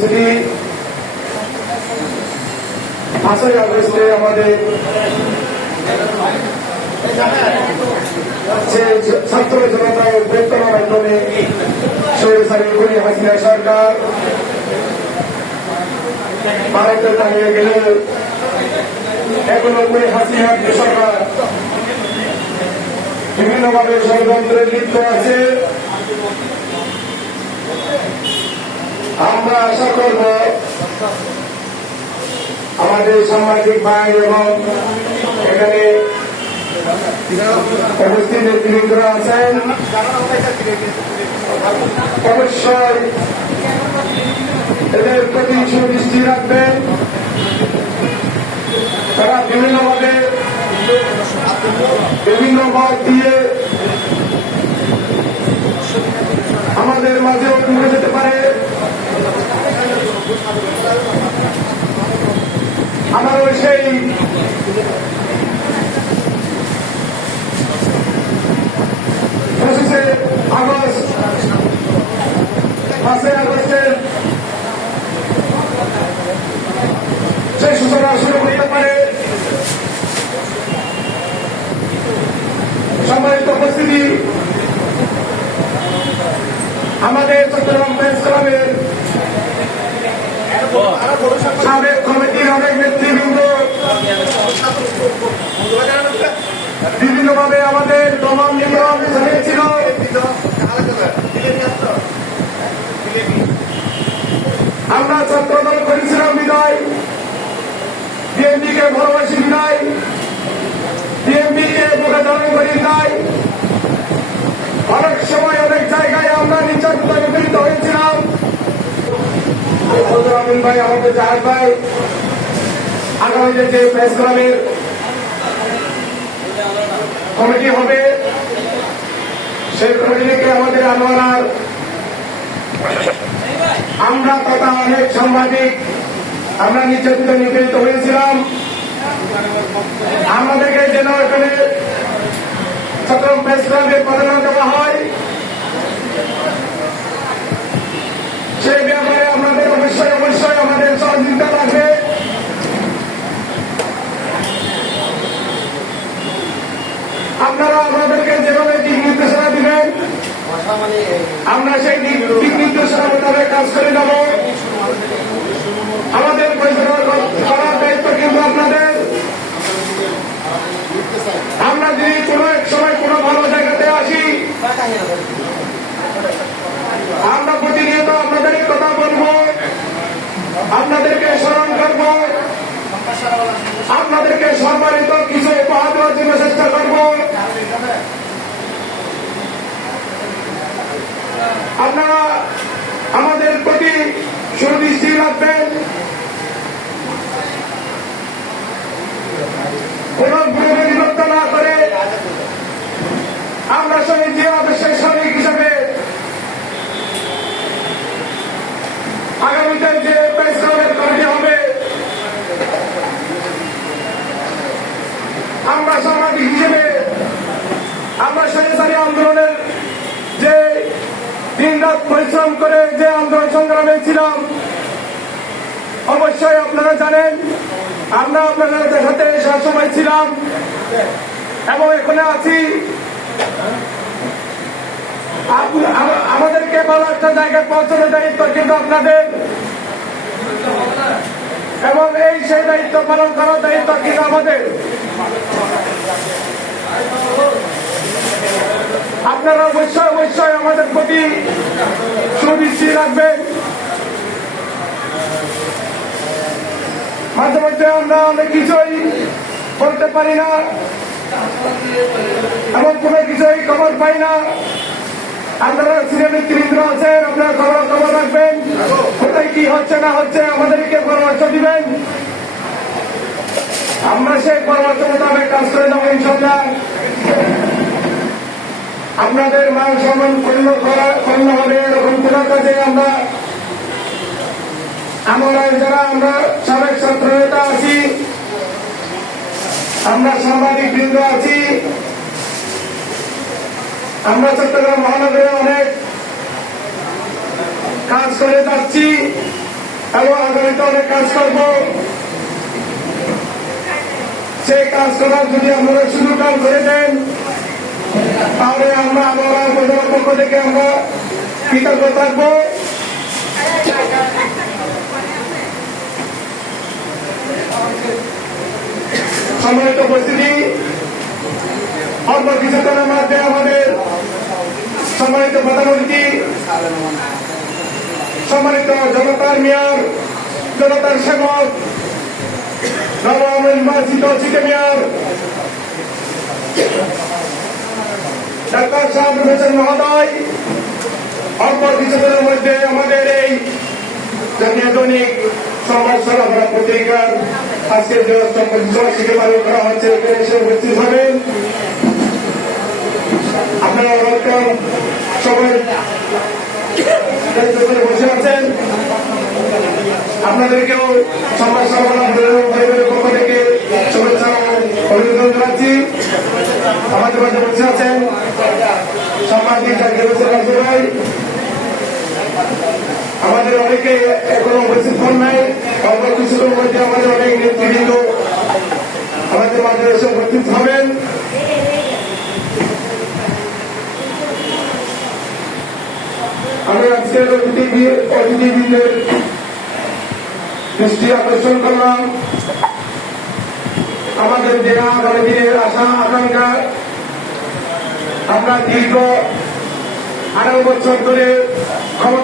উপস্থিতি পাঁচই আগস্টে আমাদের ছাত্র জনতা বৃত্তনার মাধ্যমে করি হাসিনা সরকার ভারতে দাঁড়িয়ে গেলে এখনও করে হাসিনা সরকার। বিভিন্নভাবে ষড়যন্ত্রে লিপ্ত আছে। আমরা আশা করব আমাদের সামাজিক ভাই এবং এখানে উপস্থিত নেতৃবৃন্দরা আছেন। অবশ্যই এদের প্রতি সুদৃষ্টি রাখবেন। তারা বিভিন্নভাবে বিভিন্ন মত দিয়ে আমাদের মাঝেও ডুবে যেতে পারে আমারও সেই পঁচিশে আগস্ট পাঁচই আগস্টের সেই সূচনা শুরু আমাদের চট্টগ্রাম প্রেস ক্লাবের সাবেক কমিটির বিভিন্নভাবে আমাদের দমন নিয়ম করেছিলাম বিদায়। বিএনপিকে ভালোবাসি বিদায়। বিএনপিকে মুখে ধারণ করি বিদায়। অনেক সময় অনেক জায়গায় আমরা নির্যাতিত নিপীড়িত হয়েছিলাম। আমিন ভাই আমাদের জাহাজ ভাই আগামীতে যে প্রেস ক্লাবের কমিটি হবে, সেই কমিটি থেকে আমাদের আনোয়ার আমরা তথা অনেক সাংবাদিক, আমরা নির্যাতিত নিপীড়িত হয়েছিলাম। আমাদেরকে যেন এখানে চট্টগ্রাম প্রেস ক্লাবে প্রাধান্য দেওয়া হয়। সেই ব্যাপারে আমাদের অবশ্যই অবশ্যই আমাদের সহযোগিতা লাগবে। আপনারা আমাদেরকে যেভাবে দিক নির্দেশনা দিবেন, আমরা সেই দিক মোতাবেক কাজ করে যাব। আমাদের করার দায়িত্ব কিন্তু আপনাদের। আমরা যদি কোনো এক সময় কোনো ভালো জায়গাতে আসি, আমরা প্রতিনিয়ত আপনাদের কথা বলব, আপনাদেরকে স্মরণ করব, আপনাদেরকে সম্মানিত কিছু উপহার দেওয়ার জন্য চেষ্টা করব। আপনারা প্রতি সুদৃষ্টি রাখবেন। কোন গ্রুপে না করে আমরা অবশ্যই শ্রমিক হিসাবে আগামীতে যে প্রেস ক্লাবের কমিটি হবে, আমরা সাংবাদিক হিসেবে আমরা স্বৈরাচারী আন্দোলনের দিন রাত পরিশ্রম করে যে আন্দোলন সংগ্রামে ছিলাম, অবশ্যই আপনারা জানেন, আমরা আপনাদের দেখাতে সবসময় ছিলাম এবং এখানে আছি। আমাদেরকে ভালো একটা জায়গায় পৌঁছানো দায়িত্ব কিন্তু আপনাদের। এবং এই সেই দায়িত্ব পালন করার দায়িত্ব কিন্তু আমাদের। আপনারা অবশ্যই অবশ্যই আমাদের প্রতি সুদৃষ্টি রাখবেন। মাঝে মধ্যে আমরা অনেক কিছুই বলতে পারি না। এমন কোনো কিছুই খবর পাই না। আপনারা সিনিয়র নেতৃবৃন্দ আছেন, আপনারা খবর খবর রাখবেন। কোথায় কি হচ্ছে, না হচ্ছে, আমাদেরকে পরামর্শ দিবেন। আমরা সেই পরামর্শ মোতাবেক কাজ করে যাব ইনশাল্লাহ। আপনাদের মান সম্মান পূর্ণ করা, পূর্ণ হবে এরকম কোন কাজে আমরা আমরা যারা আমরা সাবেক ছাত্র নেতা আছি, আমরা সাংবাদিক বৃন্দ আছি, আমরা চট্টগ্রাম মহানগরে অনেক কাজ করে যাচ্ছি, এবং আগামীতে অনেক কাজ করব। সেই কাজ করার যদি আপনারা সুযোগটা করে দেন তাহলে আমরা আবার প্রধানের পক্ষ থেকে আমরা কৃতজ্ঞ থাকব। সম্মানিত উপস্থিতি, অল্প কিছুক্ষণের মধ্যে আমাদের সম্মানিত প্রধানমন্ত্রী, সম্মানিত জনতার মেয়র, জনতার সেবক নবম নির্বাচিত সিটে মেয়র ডাক্তার শাহাবুল হোসেন মহোদয়। অল্প কিছুদিনের মধ্যে আমাদের এই জাতীয় দৈনিক সংবাদ সরবরাহ পত্রিকার আজকে যে সম্পর্কে পালন করা হচ্ছে উপস্থিত হবেন। আপনারা ওয়েলকাম সবাই বসে আছেন। আপনাদেরকেও সংবাদ সরবরাহ পক্ষ থেকে শুভেচ্ছা ও অভিনন্দন জানাচ্ছি আমাদের মাঝে বসে আছেন সাংবাদিক জাকির হোসেন রাজু ভাই অনেকে এখনও উপস্থিত হন নাই, অল্প কিছুদের মধ্যে আমাদের অনেক নেতৃবৃন্দ আমাদের মাঝে এসে উপস্থিত হবেন। আমি আজকের অতিথি অতিথিবৃন্দের দৃষ্টি আকর্ষণ করলাম। আমাদের যে আগামী দিনের আশা আকাঙ্ক্ষা, আমরা দীর্ঘ আঠারো বছর ধরে ক্ষমতা